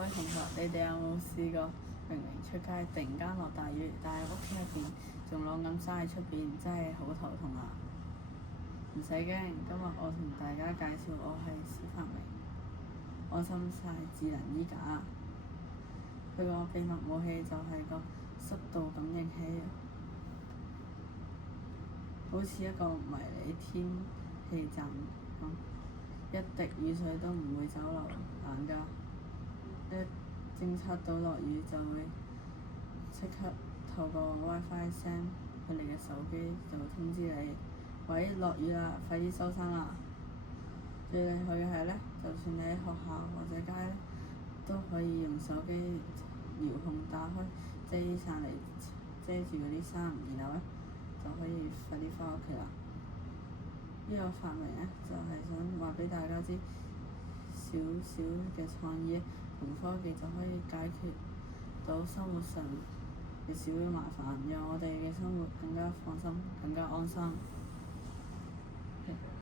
各位同學，你哋有冇試過明明出街突然間落大雨，但係屋企入邊仲晾緊衫喺出邊，真係好頭痛啊！唔使驚，今日我同大家介紹我係小發明安心曬智能衣架。佢個秘密武器就係個濕度感應器，好似一個迷你天氣站咁，一滴雨水都唔會走漏眼㗎。一偵測到落雨就會即刻透過 WiFi 聲，佢哋嘅手機就會通知你：喂，落雨啦，快啲收衫啦！最厲害嘅係呢，就算你喺學校或者街呢，都可以用手機遙控打開遮雨傘嚟遮住嗰啲衫，然後呢，就可以快啲返屋企啦。呢個發明呢，就係想話俾大家知，少少嘅創意同科技就可以解決到生活上嘅小麻煩，讓我哋嘅生活更加放心、更加安心。